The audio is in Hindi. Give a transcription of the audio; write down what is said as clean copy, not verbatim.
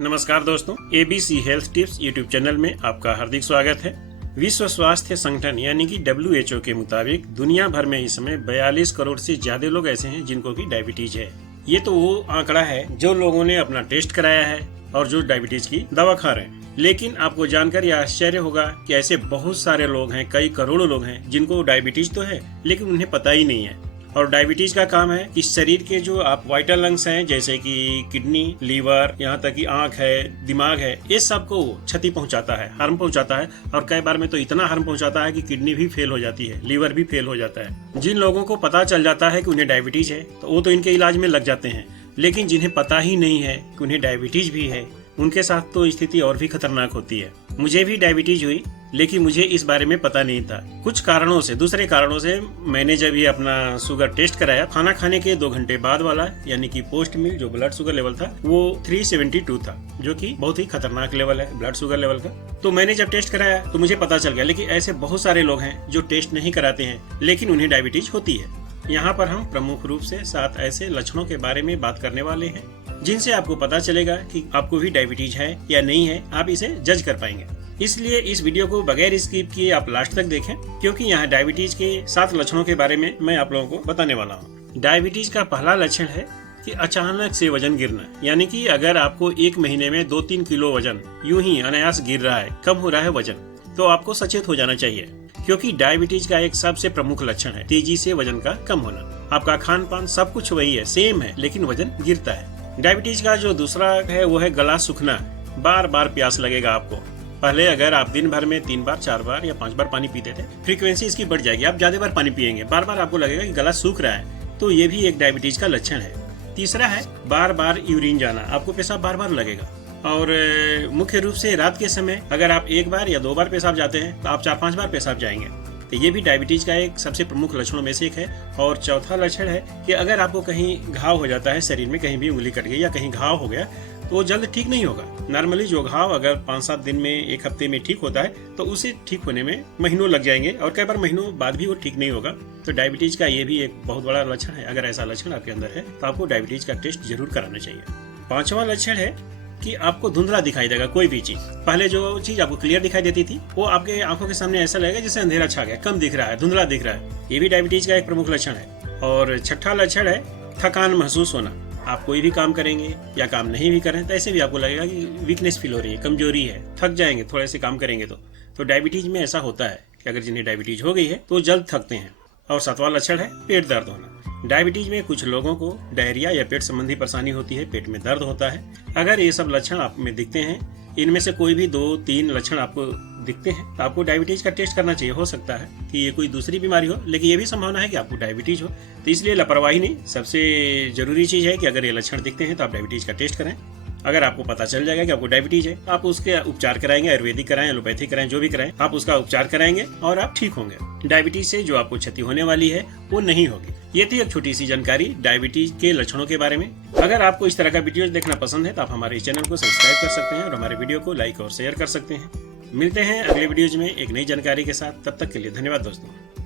नमस्कार दोस्तों, ABC health tips YouTube channel में आपका हार्दिक स्वागत है। विश्व स्वास्थ्य संगठन यानी कि WHO के मुताबिक दुनिया भर में इस समय 42 करोड़ से ज्यादा लोग ऐसे हैं जिनको की डायबिटीज है। ये तो वो आंकड़ा है जो लोगों ने अपना टेस्ट कराया है और जो डायबिटीज की दवा खा रहे हैं। लेकिन आपको जानकर यह आश्चर्य होगा कि ऐसे बहुत सारे लोग हैं, कई करोड़ों लोग हैं जिनको डायबिटीज तो है लेकिन उन्हें पता ही नहीं है। और डायबिटीज का काम है कि शरीर के जो आप वाइटल अंग्स हैं जैसे कि किडनी, लीवर, यहाँ तक कि आंख है, दिमाग है, ये सब को क्षति पहुंचाता है, हार्म पहुंचाता है। और कई बार में तो इतना हार्म पहुंचाता है कि किडनी भी फेल हो जाती है, लीवर भी फेल हो जाता है। जिन लोगों को पता चल जाता है कि उन्हें डायबिटीज है तो वो तो इनके इलाज में लग जाते हैं, लेकिन जिन्हें पता ही नहीं है कि उन्हें डायबिटीज भी है उनके साथ तो स्थिति और भी खतरनाक होती है। मुझे भी डायबिटीज हुई लेकिन मुझे इस बारे में पता नहीं था। कुछ कारणों से, दूसरे कारणों से मैंने जब ये अपना शुगर टेस्ट कराया, खाना खाने के 2 घंटे बाद वाला यानी कि पोस्ट मील जो ब्लड शुगर लेवल था वो 372 था, जो कि बहुत ही खतरनाक लेवल है ब्लड शुगर लेवल का। तो मैंने जब टेस्ट कराया तो मुझे पता चल गया। लेकिन ऐसे बहुत सारे लोग हैं जो टेस्ट नहीं कराते हैं लेकिन उन्हें डायबिटीज होती है। यहाँ पर हम प्रमुख रूप से 7 ऐसे लक्षणों के बारे में बात करने वाले हैं जिनसे आपको पता चलेगा कि आपको भी डायबिटीज है या नहीं है, आप इसे जज कर पाएंगे। इसलिए इस वीडियो को बगैर स्किप किए आप लास्ट तक देखें, क्योंकि यहाँ डायबिटीज के 7 लक्षणों के बारे में मैं आप लोगों को बताने वाला हूँ। डायबिटीज का पहला लक्षण है कि अचानक से वजन गिरना, यानी कि अगर आपको 1 महीने में 2-3 किलो वजन यूं ही अनायास गिर रहा है, कम हो रहा है वजन, तो आपको सचेत हो जाना चाहिए, क्योंकि डायबिटीज का एक सबसे प्रमुख लक्षण है तेजी से वजन का कम होना। आपका खान पान सब कुछ वही है, सेम है, लेकिन वजन गिरता है। डायबिटीज का जो दूसरा है वो है गला सूखना। बार बार प्यास लगेगा आपको। पहले अगर आप दिन भर में 3 बार, 4 बार या 5 बार पानी पीते थे, फ्रीक्वेंसी इसकी बढ़ जाएगी, आप ज्यादा बार पानी पिएंगे, बार बार आपको लगेगा कि गला सूख रहा है, तो ये भी एक डायबिटीज का लक्षण है। तीसरा है बार बार यूरिन जाना, आपको पेशाब बार बार लगेगा। और मुख्य रूप से रात के समय अगर आप 1 बार या 2 बार पेशाब जाते हैं तो आप 4-5 बार पेशाब जाएंगे, तो ये भी डायबिटीज का एक सबसे प्रमुख लक्षणों में से एक है। और चौथा लक्षण है कि अगर आपको कहीं घाव हो जाता है शरीर में, कहीं भी उंगली कट गई या कहीं घाव हो गया, तो वो जल्द ठीक नहीं होगा। नॉर्मली जो घाव अगर 5-7 दिन में, 1 हफ्ते में ठीक होता है, तो उसे ठीक होने में महीनों लग जाएंगे और कई बार महीनों बाद भी वो ठीक नहीं होगा। तो डायबिटीज का ये भी एक बहुत बड़ा लक्षण है। अगर ऐसा लक्षण आपके अंदर है तो आपको डायबिटीज का टेस्ट जरूर कराना चाहिए। 5वां लक्षण है कि आपको धुंधला दिखाई देगा कोई भी चीज। पहले जो चीज आपको क्लियर दिखाई देती थी वो आपके आंखों के सामने ऐसा लगेगा जैसे अंधेरा छा गया, कम दिख रहा है, धुंधला दिख रहा है। ये भी डायबिटीज का एक प्रमुख लक्षण है। और 6ठा लक्षण है थकान महसूस होना। आप कोई भी काम करेंगे या काम नहीं भी करें तो ऐसे भी आपको लगेगा कि वीकनेस फील हो रही है, कमजोरी है, थक जाएंगे थोड़े से काम करेंगे तो डायबिटीज में ऐसा होता है कि अगर जिन्हें डायबिटीज हो गई है तो जल्द थकते हैं। और 7वां लक्षण है पेट दर्द होना। डायबिटीज में कुछ लोगों को डायरिया या पेट संबंधी परेशानी होती है, पेट में दर्द होता है। अगर ये सब लक्षण आप में दिखते हैं, इनमें से कोई भी 2-3 लक्षण आपको दिखते हैं, तो आपको डायबिटीज का टेस्ट करना चाहिए। हो सकता है कि ये कोई दूसरी बीमारी हो, लेकिन ये भी संभावना है कि आपको डायबिटीज हो, तो इसलिए लापरवाही नहीं। सबसे जरूरी चीज है कि अगर ये लक्षण दिखते हैं तो आप डायबिटीज का टेस्ट करें। अगर आपको पता चल जाएगा कि आपको डायबिटीज है, आप उसके उपचार कराएंगे, आयुर्वेदिक कराएं, एलोपैथी कराएं, जो भी कराएं, आप उसका उपचार कराएंगे और आप ठीक होंगे। डायबिटीज से जो आपको क्षति होने वाली है वो नहीं होगी। ये थी एक छोटी सी जानकारी डायबिटीज के लक्षणों के बारे में। अगर आपको इस तरह का वीडियो देखना पसंद है तो आप हमारे चैनल को सब्सक्राइब कर सकते हैं और हमारे वीडियो को लाइक और शेयर कर सकते हैं। मिलते हैं अगले वीडियोज में एक नई जानकारी के साथ। तब तक के लिए धन्यवाद दोस्तों।